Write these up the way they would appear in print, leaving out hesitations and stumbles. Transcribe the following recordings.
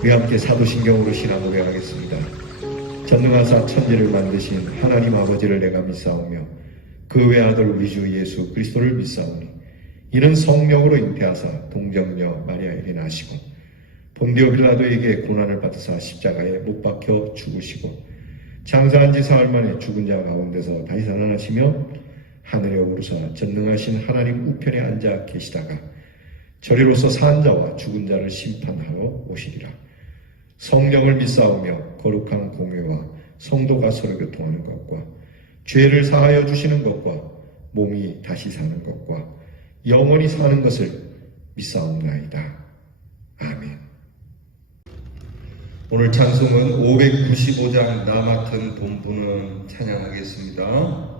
우리 함께 사도신경으로 신앙 고백하겠습니다. 전능하사 천지를 만드신 하나님 아버지를 내가 믿사오며 그 외아들 우리 주 예수 그리스도를 믿사오니 이는 성령으로 잉태하사 동정녀 마리아에게 나시고 본디오 빌라도에게 고난을 받으사 십자가에 못 박혀 죽으시고 장사한 지 사흘 만에 죽은 자 가운데서 다시 살아나시며 하늘에 오르사 전능하신 하나님 우편에 앉아 계시다가 저리로서 산 자와 죽은 자를 심판하러 오시리라. 성령을 믿사오며 거룩한 공회와 성도가 서로 교통하는 것과 죄를 사하여 주시는 것과 몸이 다시 사는 것과 영원히 사는 것을 믿사옵나이다. 아멘. 오늘 찬송은 595장 나 맡은 본분은 찬양하겠습니다.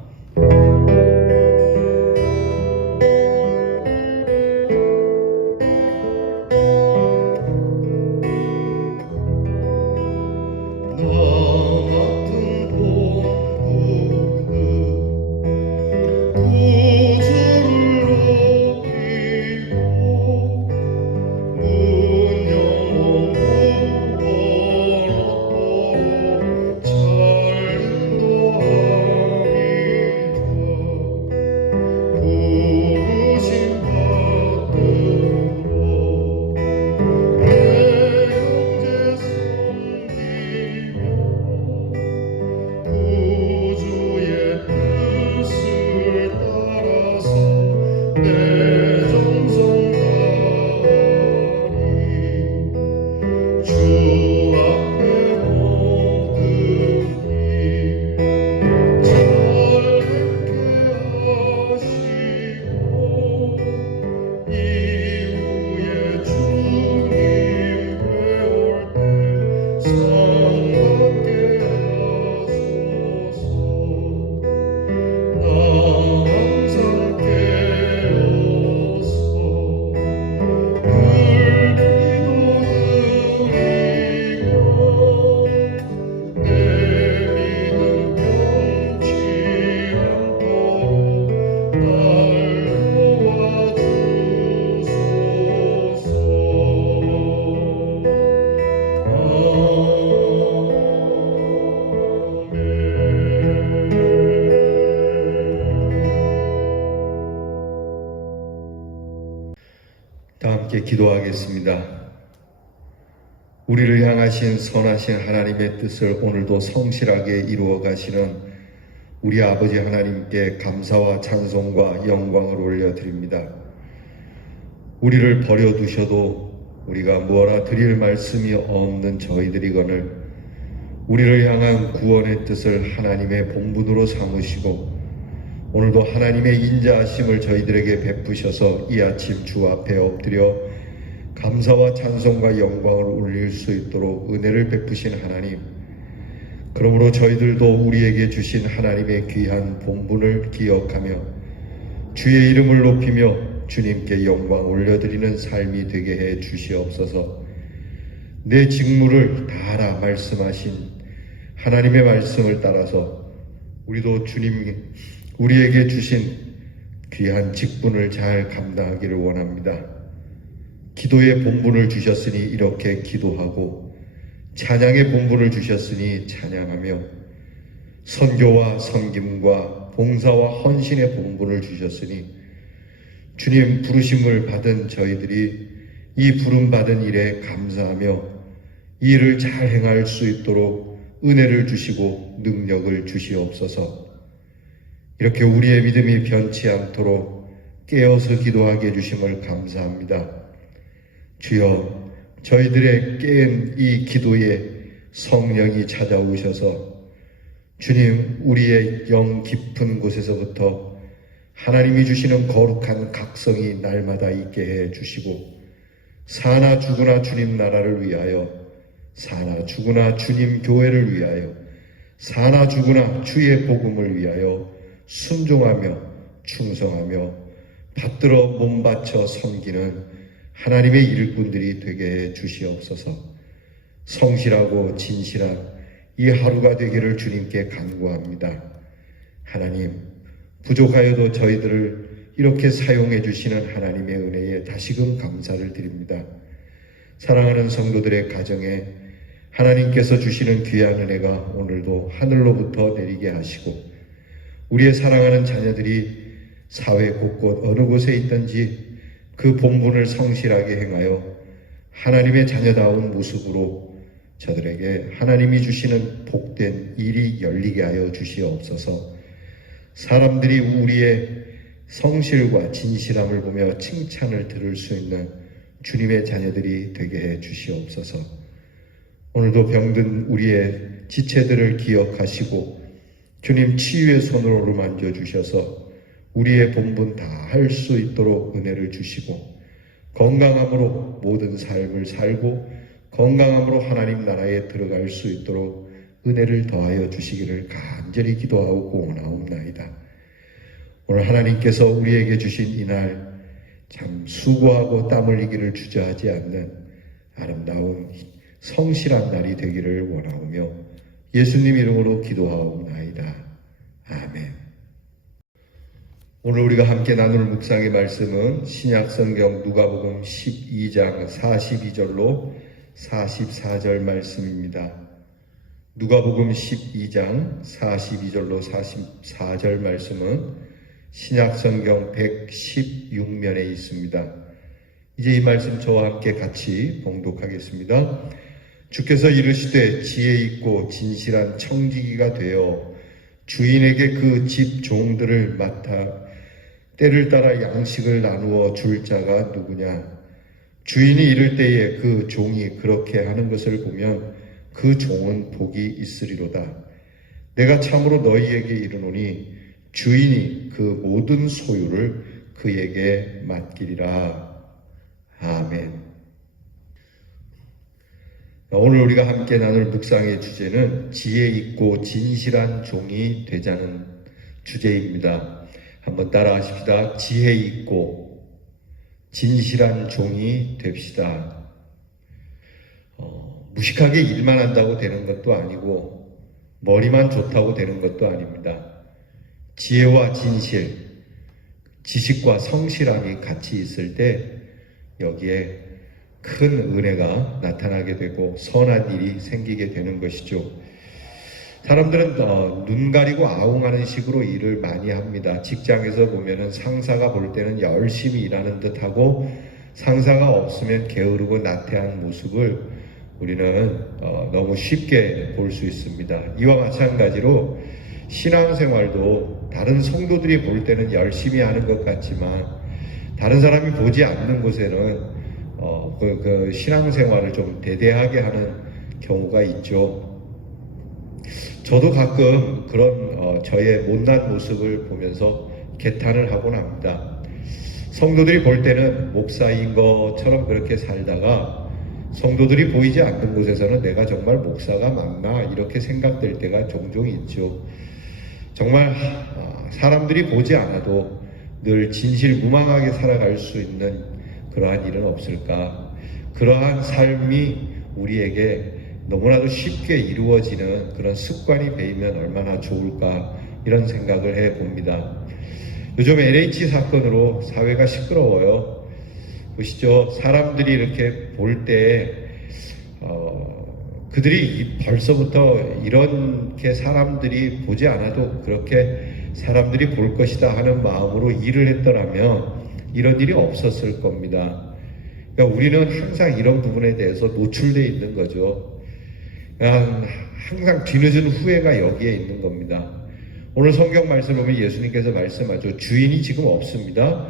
다 함께 기도하겠습니다. 우리를 향하신 선하신 하나님의 뜻을 오늘도 성실하게 이루어 가시는 우리 아버지 하나님께 감사와 찬송과 영광을 올려드립니다. 우리를 버려두셔도 우리가 뭐라 드릴 말씀이 없는 저희들이거늘 우리를 향한 구원의 뜻을 하나님의 본분으로 삼으시고 오늘도 하나님의 인자하심을 저희들에게 베푸셔서 이 아침 주 앞에 엎드려 감사와 찬송과 영광을 올릴 수 있도록 은혜를 베푸신 하나님, 그러므로 저희들도 우리에게 주신 하나님의 귀한 본분을 기억하며 주의 이름을 높이며 주님께 영광 올려드리는 삶이 되게 해 주시옵소서. 내 직무를 다하라 말씀하신 하나님의 말씀을 따라서 우리도 주님이 우리에게 주신 귀한 직분을 잘 감당하기를 원합니다. 기도의 본분을 주셨으니 이렇게 기도하고 찬양의 본분을 주셨으니 찬양하며 선교와 섬김과 봉사와 헌신의 본분을 주셨으니 주님 부르심을 받은 저희들이 이 부름받은 일에 감사하며 이 일을 잘 행할 수 있도록 은혜를 주시고 능력을 주시옵소서. 이렇게 우리의 믿음이 변치 않도록 깨어서 기도하게 해주심을 감사합니다. 주여, 저희들의 깬 이 기도에 성령이 찾아오셔서 주님 우리의 영 깊은 곳에서부터 하나님이 주시는 거룩한 각성이 날마다 있게 해 주시고 사나 죽으나 주님 나라를 위하여, 사나 죽으나 주님 교회를 위하여, 사나 죽으나 주의 복음을 위하여 순종하며 충성하며 받들어 몸바쳐 섬기는 하나님의 일꾼들이 되게 해 주시옵소서. 성실하고 진실한 이 하루가 되기를 주님께 간구합니다. 하나님, 부족하여도 저희들을 이렇게 사용해 주시는 하나님의 은혜에 다시금 감사를 드립니다. 사랑하는 성도들의 가정에 하나님께서 주시는 귀한 은혜가 오늘도 하늘로부터 내리게 하시고 우리의 사랑하는 자녀들이 사회 곳곳 어느 곳에 있든지 그 본분을 성실하게 행하여 하나님의 자녀다운 모습으로 저들에게 하나님이 주시는 복된 일이 열리게 하여 주시옵소서. 사람들이 우리의 성실과 진실함을 보며 칭찬을 들을 수 있는 주님의 자녀들이 되게 해 주시옵소서. 오늘도 병든 우리의 지체들을 기억하시고 주님 치유의 손으로 만져 주셔서 우리의 본분 다 할 수 있도록 은혜를 주시고 건강함으로 모든 삶을 살고 건강함으로 하나님 나라에 들어갈 수 있도록 은혜를 더하여 주시기를 간절히 기도하고 원하옵나이다. 오늘 하나님께서 우리에게 주신 이날 참 수고하고 땀 흘리기를 주저하지 않는 아름다운 성실한 날이 되기를 원하오며 예수님 이름으로 기도하옵나이다. 아멘. 오늘 우리가 함께 나눌 묵상의 말씀은 신약성경 누가복음 12장 42절로 44절 말씀입니다. 누가복음 12장 42절로 44절 말씀은 신약성경 116면에 있습니다. 이제 이 말씀 저와 함께 같이 봉독하겠습니다. 주께서 이르시되 지혜 있고 진실한 청지기가 되어 주인에게 그 집 종들을 맡아 때를 따라 양식을 나누어 줄 자가 누구냐? 주인이 이를 때에 그 종이 그렇게 하는 것을 보면 그 종은 복이 있으리로다. 내가 참으로 너희에게 이르노니 주인이 그 모든 소유를 그에게 맡기리라. 아멘. 오늘 우리가 함께 나눌 묵상의 주제는 지혜 있고 진실한 종이 되자는 주제입니다. 한번 따라하십시다. 지혜 있고 진실한 종이 됩시다. 무식하게 일만 한다고 되는 것도 아니고 머리만 좋다고 되는 것도 아닙니다. 지혜와 진실, 지식과 성실함이 같이 있을 때 여기에 큰 은혜가 나타나게 되고 선한 일이 생기게 되는 것이죠. 사람들은 눈 가리고 아웅하는 식으로 일을 많이 합니다. 직장에서 보면은 상사가 볼 때는 열심히 일하는 듯하고 상사가 없으면 게으르고 나태한 모습을 우리는 너무 쉽게 볼 수 있습니다. 이와 마찬가지로 신앙생활도 다른 성도들이 볼 때는 열심히 하는 것 같지만 다른 사람이 보지 않는 곳에는 그 신앙생활을 좀 대대하게 하는 경우가 있죠. 저도 가끔 그런 저의 못난 모습을 보면서 개탄을 하곤 합니다. 성도들이 볼 때는 목사인 것처럼 그렇게 살다가 성도들이 보이지 않는 곳에서는 내가 정말 목사가 맞나 이렇게 생각될 때가 종종 있죠. 정말 사람들이 보지 않아도 늘 진실무망하게 살아갈 수 있는 그러한 일은 없을까? 그러한 삶이 우리에게 너무나도 쉽게 이루어지는 그런 습관이 배이면 얼마나 좋을까 이런 생각을 해봅니다. 요즘 LH 사건으로 사회가 시끄러워요. 보시죠. 사람들이 이렇게 볼 때 그들이 벌써부터 이렇게 사람들이 보지 않아도 그렇게 사람들이 볼 것이다 하는 마음으로 일을 했더라면 이런 일이 없었을 겁니다. 그러니까 우리는 항상 이런 부분에 대해서 노출되어 있는 거죠. 항상 뒤늦은 후회가 여기에 있는 겁니다. 오늘 성경 말씀을 보면 예수님께서 말씀하죠. 주인이 지금 없습니다.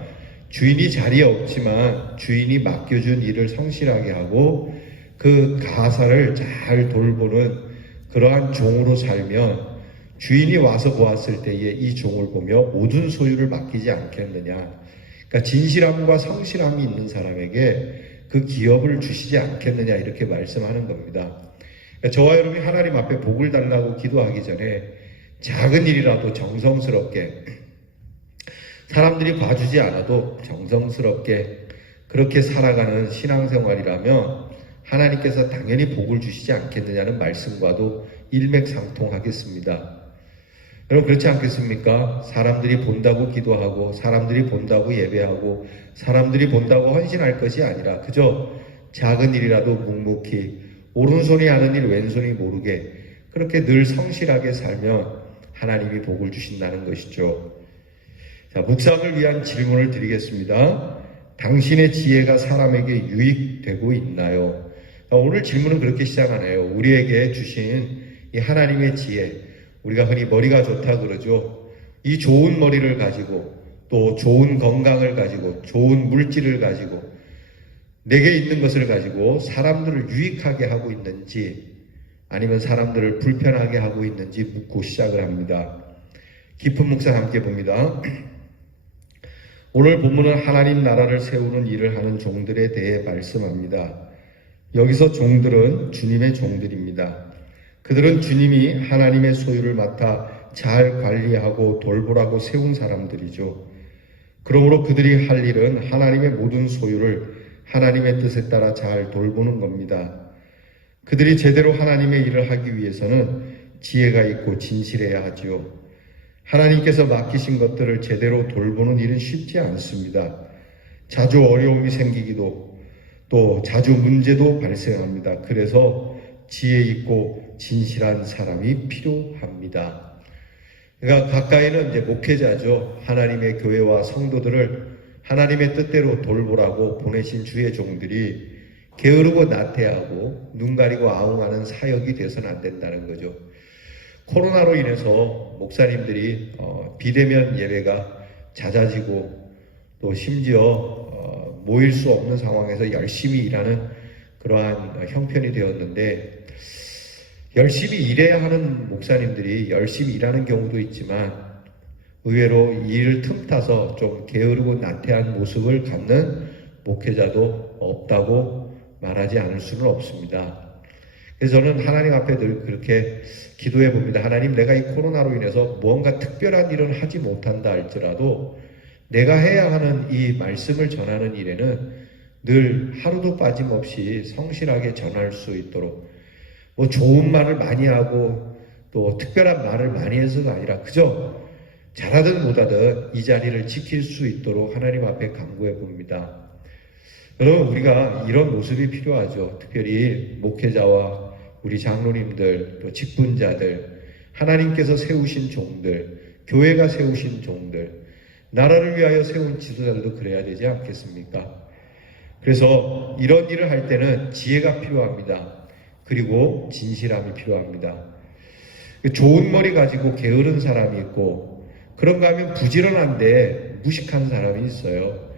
주인이 자리에 없지만 주인이 맡겨준 일을 성실하게 하고 그 가사를 잘 돌보는 그러한 종으로 살면 주인이 와서 보았을 때에 이 종을 보며 모든 소유를 맡기지 않겠느냐. 그러니까 진실함과 성실함이 있는 사람에게 그 기업을 주시지 않겠느냐 이렇게 말씀하는 겁니다. 저와 여러분이 하나님 앞에 복을 달라고 기도하기 전에 작은 일이라도 정성스럽게 사람들이 봐주지 않아도 정성스럽게 그렇게 살아가는 신앙생활이라면 하나님께서 당연히 복을 주시지 않겠느냐는 말씀과도 일맥상통하겠습니다. 여러분 그렇지 않겠습니까? 사람들이 본다고 기도하고 사람들이 본다고 예배하고 사람들이 본다고 헌신할 것이 아니라 그저 작은 일이라도 묵묵히 오른손이 하는 일 왼손이 모르게 그렇게 늘 성실하게 살면 하나님이 복을 주신다는 것이죠. 자, 묵상을 위한 질문을 드리겠습니다. 당신의 지혜가 사람에게 유익되고 있나요? 오늘 질문은 그렇게 시작하네요. 우리에게 주신 이 하나님의 지혜, 우리가 흔히 머리가 좋다 그러죠. 이 좋은 머리를 가지고 또 좋은 건강을 가지고 좋은 물질을 가지고 내게 있는 것을 가지고 사람들을 유익하게 하고 있는지 아니면 사람들을 불편하게 하고 있는지 묻고 시작을 합니다. 깊은 묵상 함께 봅니다. 오늘 본문은 하나님 나라를 세우는 일을 하는 종들에 대해 말씀합니다. 여기서 종들은 주님의 종들입니다. 그들은 주님이 하나님의 소유를 맡아 잘 관리하고 돌보라고 세운 사람들이죠. 그러므로 그들이 할 일은 하나님의 모든 소유를 하나님의 뜻에 따라 잘 돌보는 겁니다. 그들이 제대로 하나님의 일을 하기 위해서는 지혜가 있고 진실해야 하지요. 하나님께서 맡기신 것들을 제대로 돌보는 일은 쉽지 않습니다. 자주 어려움이 생기기도 또 자주 문제도 발생합니다. 그래서 지혜 있고 진실한 사람이 필요합니다. 그러니까 가까이는 이제 목회자죠. 하나님의 교회와 성도들을 하나님의 뜻대로 돌보라고 보내신 주의 종들이 게으르고 나태하고 눈 가리고 아웅하는 사역이 돼서는 안 된다는 거죠. 코로나로 인해서 목사님들이 비대면 예배가 잦아지고 또 심지어 모일 수 없는 상황에서 열심히 일하는 그러한 형편이 되었는데 열심히 일해야 하는 목사님들이 열심히 일하는 경우도 있지만 의외로 일을 틈타서 좀 게으르고 나태한 모습을 갖는 목회자도 없다고 말하지 않을 수는 없습니다. 그래서 저는 하나님 앞에 늘 그렇게 기도해 봅니다. 하나님, 내가 이 코로나로 인해서 무언가 특별한 일은 하지 못한다 할지라도 내가 해야 하는 이 말씀을 전하는 일에는 늘 하루도 빠짐없이 성실하게 전할 수 있도록 뭐 좋은 말을 많이 하고 또 특별한 말을 많이 해서가 아니라 그저 잘하든 못하든 이 자리를 지킬 수 있도록 하나님 앞에 간구해 봅니다. 여러분, 우리가 이런 모습이 필요하죠. 특별히 목회자와 우리 장로님들, 또 직분자들, 하나님께서 세우신 종들, 교회가 세우신 종들, 나라를 위하여 세운 지도자들도 그래야 되지 않겠습니까? 그래서 이런 일을 할 때는 지혜가 필요합니다. 그리고 진실함이 필요합니다. 좋은 머리 가지고 게으른 사람이 있고 그런가 하면 부지런한데 무식한 사람이 있어요.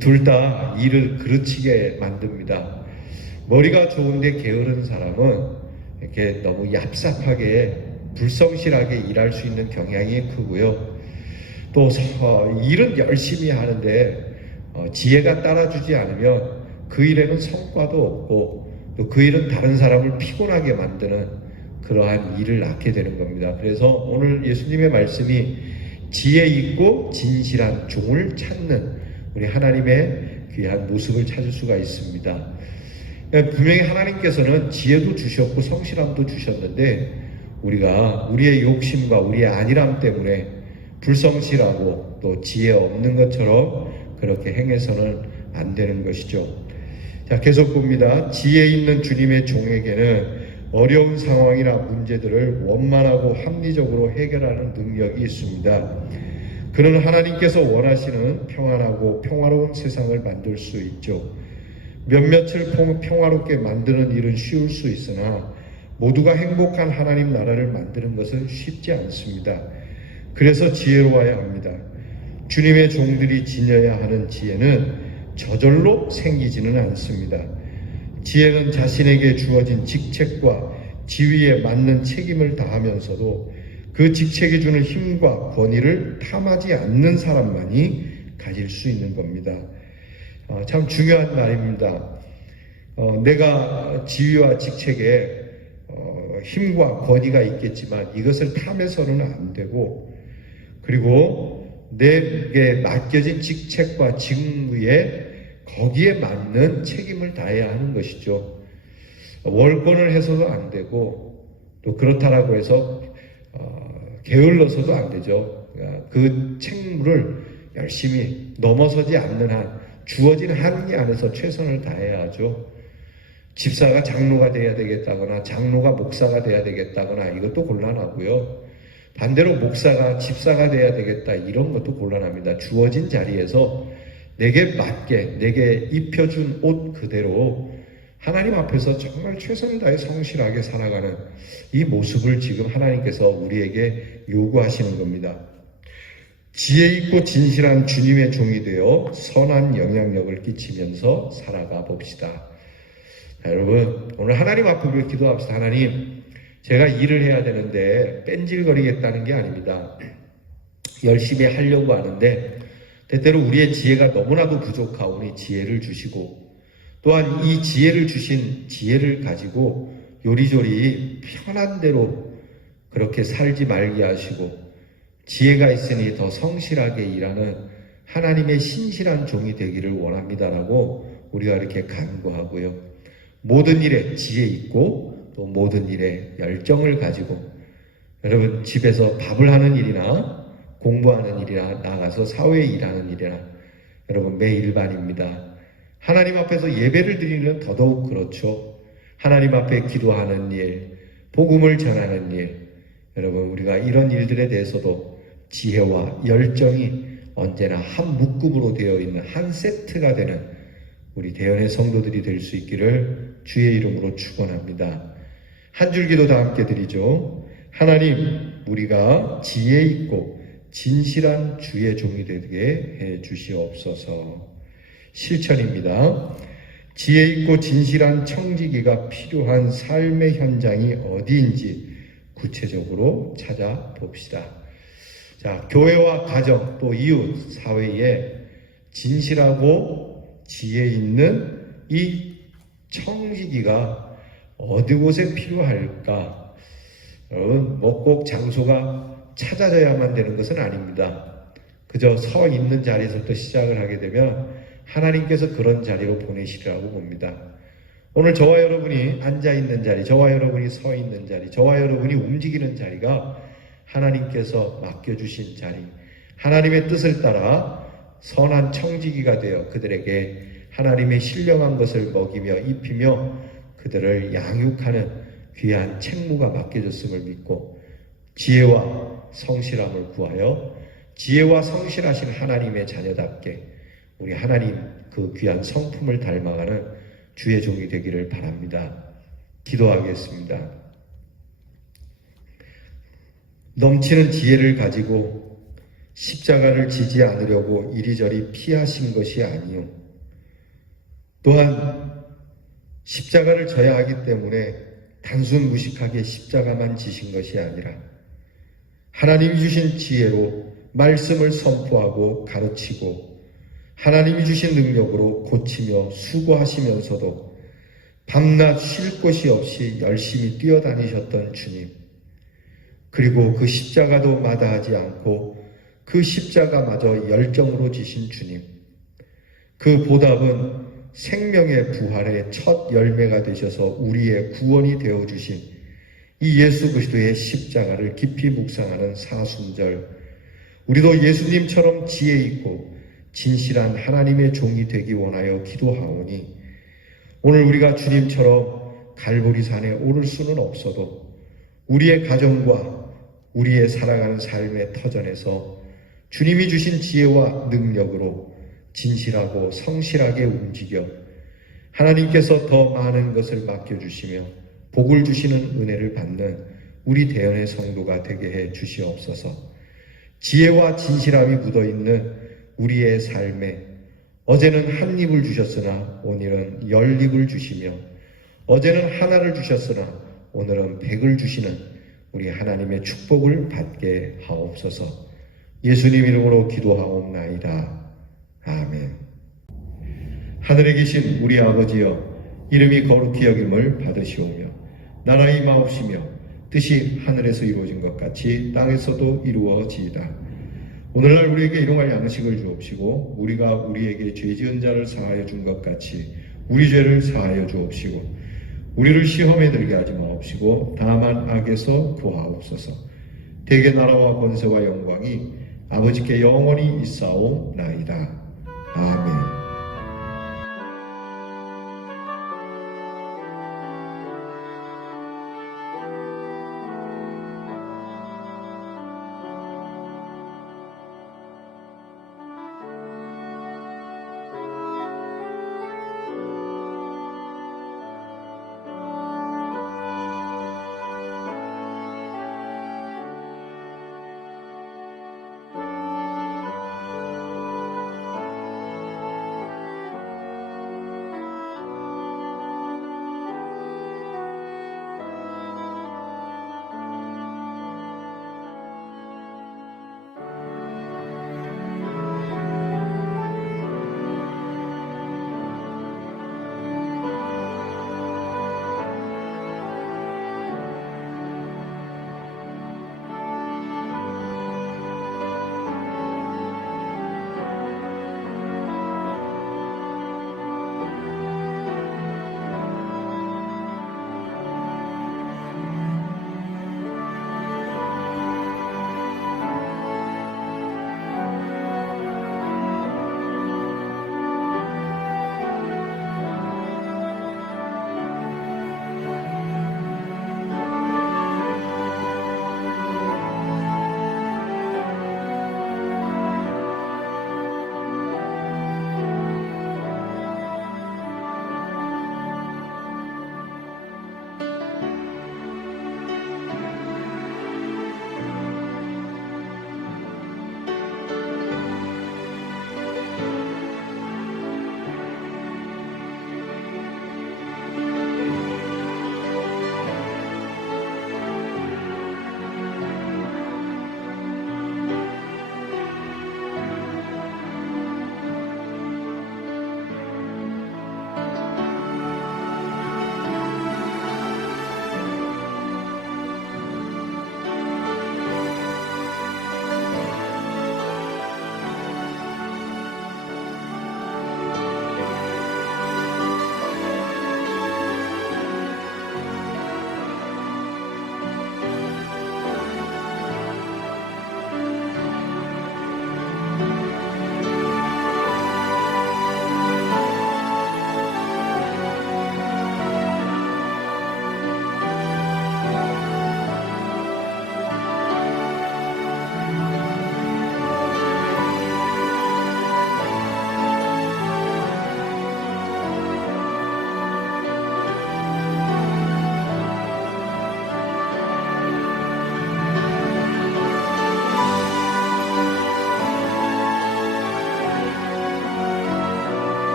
둘 다 일을 그르치게 만듭니다. 머리가 좋은데 게으른 사람은 이렇게 너무 얍삽하게 불성실하게 일할 수 있는 경향이 크고요. 또 일은 열심히 하는데 지혜가 따라주지 않으면 그 일에는 성과도 없고 또 그 일은 다른 사람을 피곤하게 만드는 그러한 일을 낳게 되는 겁니다. 그래서 오늘 예수님의 말씀이 지혜 있고 진실한 종을 찾는 우리 하나님의 귀한 모습을 찾을 수가 있습니다. 분명히 하나님께서는 지혜도 주셨고 성실함도 주셨는데 우리가 우리의 욕심과 우리의 안일함 때문에 불성실하고 또 지혜 없는 것처럼 그렇게 행해서는 안 되는 것이죠. 자, 계속 봅니다. 지혜 있는 주님의 종에게는 어려운 상황이나 문제들을 원만하고 합리적으로 해결하는 능력이 있습니다. 그는 하나님께서 원하시는 평안하고 평화로운 세상을 만들 수 있죠. 몇몇을 평화롭게 만드는 일은 쉬울 수 있으나 모두가 행복한 하나님 나라를 만드는 것은 쉽지 않습니다. 그래서 지혜로워야 합니다. 주님의 종들이 지녀야 하는 지혜는 저절로 생기지는 않습니다. 지혜는 자신에게 주어진 직책과 지위에 맞는 책임을 다하면서도 그 직책이 주는 힘과 권위를 탐하지 않는 사람만이 가질 수 있는 겁니다. 참 중요한 말입니다. 내가 지위와 직책에 힘과 권위가 있겠지만 이것을 탐해서는 안 되고 그리고 내게 맡겨진 직책과 직무에 거기에 맞는 책임을 다해야 하는 것이죠. 월권을 해서도 안 되고 또 그렇다라고 해서 게을러서도 안 되죠. 그 책무를 열심히 넘어서지 않는 한 주어진 한계 안에서 최선을 다해야 하죠. 집사가 장로가 돼야 되겠다거나 장로가 목사가 돼야 되겠다거나 이것도 곤란하고요. 반대로 목사가 집사가 돼야 되겠다 이런 것도 곤란합니다. 주어진 자리에서 내게 맞게 내게 입혀준 옷 그대로 하나님 앞에서 정말 최선을 다해 성실하게 살아가는 이 모습을 지금 하나님께서 우리에게 요구하시는 겁니다. 지혜 있고 진실한 주님의 종이 되어 선한 영향력을 끼치면서 살아가 봅시다. 자, 여러분 오늘 하나님 앞에 기도합시다. 하나님, 제가 일을 해야 되는데 뺀질거리겠다는 게 아닙니다. 열심히 하려고 하는데 때때로 우리의 지혜가 너무나도 부족하오니 지혜를 주시고, 또한 이 지혜를 주신 지혜를 가지고 요리조리 편한 대로 그렇게 살지 말게 하시고, 지혜가 있으니 더 성실하게 일하는 하나님의 신실한 종이 되기를 원합니다라고 우리가 이렇게 간구하고요. 모든 일에 지혜 있고 또 모든 일에 열정을 가지고, 여러분 집에서 밥을 하는 일이나 공부하는 일이나 나가서 사회에 일하는 일이나 여러분 매일반입니다. 하나님 앞에서 예배를 드리는 더더욱 그렇죠. 하나님 앞에 기도하는 일, 복음을 전하는 일, 여러분 우리가 이런 일들에 대해서도 지혜와 열정이 언제나 한 묶음으로 되어 있는 한 세트가 되는 우리 대연의 성도들이 될 수 있기를 주의 이름으로 축원합니다. 한 줄 기도 다 함께 드리죠. 하나님, 우리가 지혜 있고 진실한 주의 종이 되게 해 주시옵소서. 실천입니다. 지혜 있고 진실한 청지기가 필요한 삶의 현장이 어디인지 구체적으로 찾아봅시다. 자, 교회와 가정 또 이웃 사회에 진실하고 지혜 있는 이 청지기가 어디 곳에 필요할까? 여러분, 뭐 꼭 장소가 찾아져야만 되는 것은 아닙니다. 그저 서 있는 자리에서부터 시작을 하게 되면 하나님께서 그런 자리로 보내시리라고 봅니다. 오늘 저와 여러분이 앉아 있는 자리, 저와 여러분이 서 있는 자리, 저와 여러분이 움직이는 자리가 하나님께서 맡겨주신 자리, 하나님의 뜻을 따라 선한 청지기가 되어 그들에게 하나님의 신령한 것을 먹이며 입히며 그들을 양육하는 귀한 책무가 맡겨졌음을 믿고 지혜와 성실함을 구하여 지혜와 성실하신 하나님의 자녀답게 우리 하나님 그 귀한 성품을 닮아가는 주의 종이 되기를 바랍니다. 기도하겠습니다. 넘치는 지혜를 가지고 십자가를 지지 않으려고 이리저리 피하신 것이 아니요, 또한 십자가를 져야 하기 때문에 단순 무식하게 십자가만 지신 것이 아니라 하나님이 주신 지혜로 말씀을 선포하고 가르치고 하나님이 주신 능력으로 고치며 수고하시면서도 밤낮 쉴 곳이 없이 열심히 뛰어다니셨던 주님, 그리고 그 십자가도 마다하지 않고 그 십자가마저 열정으로 지신 주님, 그 보답은 생명의 부활의 첫 열매가 되셔서 우리의 구원이 되어주신 이 예수 그리스도의 십자가를 깊이 묵상하는 사순절, 우리도 예수님처럼 지혜 있고 진실한 하나님의 종이 되기 원하여 기도하오니, 오늘 우리가 주님처럼 갈보리산에 오를 수는 없어도 우리의 가정과 우리의 살아가는 삶의 터전에서 주님이 주신 지혜와 능력으로 진실하고 성실하게 움직여 하나님께서 더 많은 것을 맡겨주시며 복을 주시는 은혜를 받는 우리 대연의 성도가 되게 해 주시옵소서. 지혜와 진실함이 묻어있는 우리의 삶에 어제는 한 입을 주셨으나 오늘은 10입을 주시며, 어제는 하나를 주셨으나 오늘은 100을 주시는 우리 하나님의 축복을 받게 하옵소서. 예수님 이름으로 기도하옵나이다. 아멘. 하늘에 계신 우리 아버지여, 이름이 거룩히 여김을 받으시오며 나라 임하옵시며 뜻이 하늘에서 이루어진 것 같이 땅에서도 이루어지이다. 오늘날 우리에게 일용할 양식을 주옵시고 우리가 우리에게 죄 지은 자를 사하여 준 것 같이 우리 죄를 사하여 주옵시고 우리를 시험에 들게 하지 마옵시고 다만 악에서 구하옵소서. 대개 나라와 권세와 영광이 아버지께 영원히 있사옵나이다. 아멘.